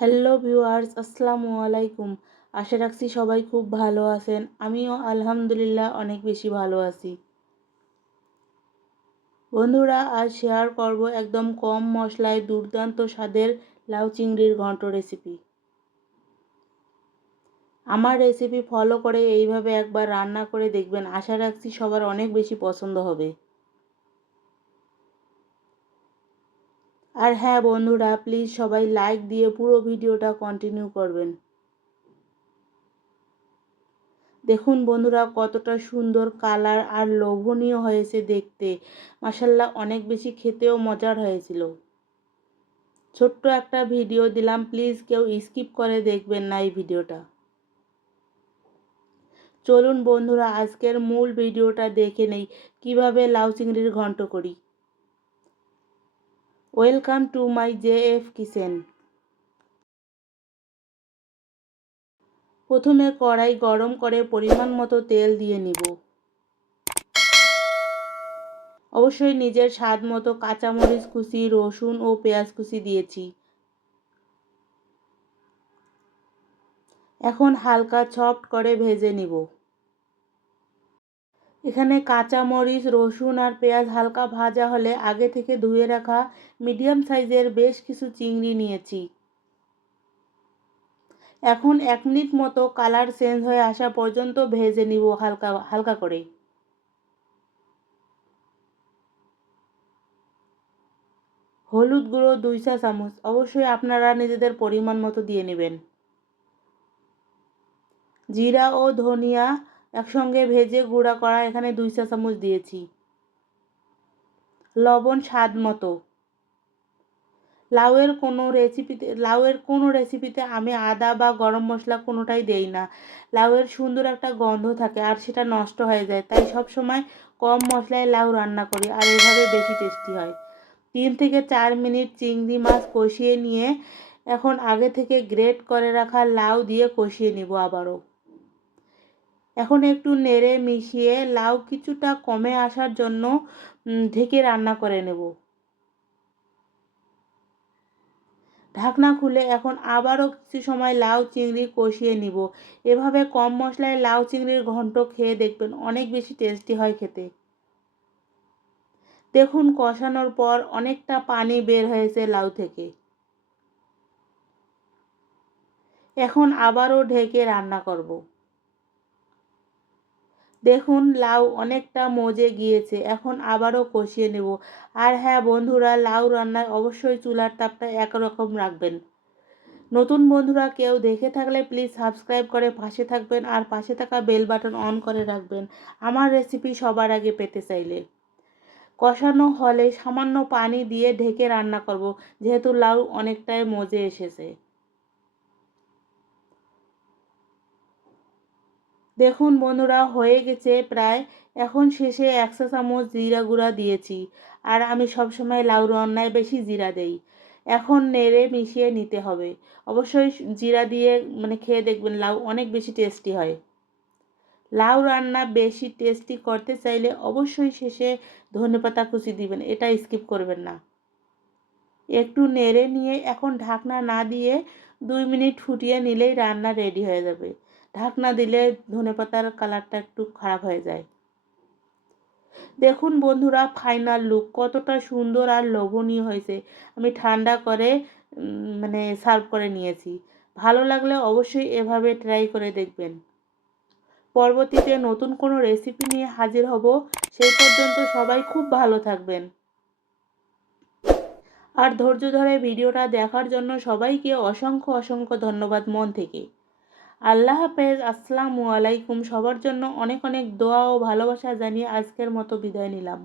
Hello viewers, আসসালামু আলাইকুম। আশা রাখছি সবাই খুব ভালো আছেন। আমিও আলহামদুলিল্লাহ অনেক বেশি ভালো আছি। বন্ধুরা, আজ শেয়ার করব একদম কম মশলায় দুর্দান্ত স্বাদের লাউ চিংড়ির ঘন্ট রেসিপি আমার রেসিপি ফলো করে এইভাবে একবার রান্না করে দেখবেন। আশা রাখছি সবার অনেক বেশি পছন্দ হবে। আর হ্যাঁ বন্ধুরা প্লিজ সবাই লাইক দিয়ে পুরো ভিডিওটা কন্টিনিউ করবেন। দেখুন বন্ধুরা, কতটা সুন্দর কালার আর লোভনীয় হয়েছে দেখতে। মাসাল্লাহ অনেক বেশি খেতেও মজার হয়েছিল। ছোট্ট একটা ভিডিও দিলাম প্লিজ কেউ স্কিপ করে দেখবেন না এই ভিডিওটা। চলুন বন্ধুরা, আজকের মূল ভিডিওটা দেখে নেই, কীভাবে লাউ চিংড়ির ঘন্ট করি। Welcome to my J F kitchen প্রথমে কড়াই গরম করে পরিমাণ মতো তেল দিয়ে নিব। অবশ্যই নিজের স্বাদ মতো কাঁচামরিচ কুচি, রসুন ও পেঁয়াজ কুচি দিয়েছি। এখন হালকা চপড করে ভেজে নিব। এখানে কাঁচা মরিচ রসুন আর পেঁয়াজ হালকা ভাজা হলে আগে থেকে ধুয়ে রাখা মিডিয়াম সাইজের বেশ কিছু চিংড়ি নিয়েছি। এখন এক মিনিট মতো কালার চেঞ্জ হয়ে আসা পর্যন্ত ভেজে নিব হালকা হালকা করে। হলুদ গুঁড়ো দুই চা চামচ, অবশ্যই আপনারা নিজেদের পরিমাণ মতো দিয়ে নেবেন। জিরা ও ধনিয়া একসঙ্গে ভেজে গুঁড়া করা এখানে দুই চা চামচ দিয়েছি। লবণ স্বাদ মতো। লাউয়ের কোনো রেসিপিতে লাউয়ের কোনো রেসিপিতে আমি আদা বা গরম মশলা কোনোটাই দেই না। লাউয়ের সুন্দর একটা গন্ধ থাকে আর সেটা নষ্ট হয়ে যায়, তাই সব সময় কম মশলায় লাউ রান্না করি আর এভাবে বেশি টেস্টি হয়। তিন থেকে চার মিনিট চিংড়ি মাছ কষিয়ে নিয়ে এখন আগে থেকে গ্রেট করে রাখা লাউ দিয়ে কষিয়ে নিব আবারও। এখন একটু নেড়ে মিশিয়ে লাউ কিছুটা কমে আসার জন্য ঢেকে রান্না করে নেব। ঢাকনা খুলে এখন আবারও কিছু সময় লাউ চিংড়ি কষিয়ে নিব। এভাবে কম মশলায় লাউ চিংড়ির ঘন্ট খেয়ে দেখবেন অনেক বেশি টেস্টি হয় খেতে। দেখুন কষানোর পর অনেকটা পানি বের হয়েছে লাউ থেকে। এখন আবারও ঢেকে রান্না করব। দেখুন, লাউ অনেকটা মজে গিয়েছে, এখন আবারও কষিয়ে নেব। আর হ্যাঁ বন্ধুরা, লাউ রান্নায় অবশ্যই চুলার তাপটা একরকম রাখবেন। নতুন বন্ধুরা, কেউ দেখে থাকলে প্লিজ সাবস্ক্রাইব করে পাশে থাকবেন আর পাশে থাকা বেল বাটন অন করে রাখবেন। আমার রেসিপি সবার আগে পেতে চাইলে। কষানো হলে সামান্য পানি দিয়ে ঢেকে রান্না করব, যেহেতু লাউ অনেকটাই মজে এসেছে। দেখুন বন্ধুরা, হয়ে গেছে প্রায়। এখন শেষে একশো চামচ জিরা গুঁড়া দিয়েছি। আর আমি সবসময় লাউ রান্নায় বেশি জিরা দেই। এখন নেড়ে মিশিয়ে নিতে হবে। অবশ্যই জিরা দিয়ে মানে খেয়ে দেখবেন লাউ অনেক বেশি টেস্টি হয়। লাউ রান্না বেশি টেস্টি করতে চাইলে অবশ্যই শেষে ধনেপাতা কুচি দিবেন, এটা স্কিপ করবেন না। একটু নেড়ে নিয়ে এখন ঢাকনা না দিয়ে দুই মিনিট ফুটিয়ে নিলেই রান্না রেডি হয়ে যাবে। ঢাকনা দিলে ধনে পাতার কালারটা একটু খারাপ হয়ে যায়। দেখুন বন্ধুরা ফাইনাল লুক কতটা সুন্দর আর লোভনীয় হয়েছে। আমি ঠান্ডা করে মানে সার্ভ করে নিয়েছি। ভালো লাগলে অবশ্যই এভাবে ট্রাই করে দেখবেন। পরবর্তীতে নতুন কোনো রেসিপি নিয়ে হাজির হব। সেই পর্যন্ত সবাই খুব ভালো থাকবেন। আর ধৈর্য ধরে ভিডিওটা দেখার জন্য সবাইকে অসংখ্য অসংখ্য ধন্যবাদ মন থেকে। আল্লাহ হাফেজ, আসসালামু আলাইকুম। সবার জন্য অনেক অনেক দোয়া ও ভালোবাসা জানিয়ে আজকের মতো বিদায় নিলাম।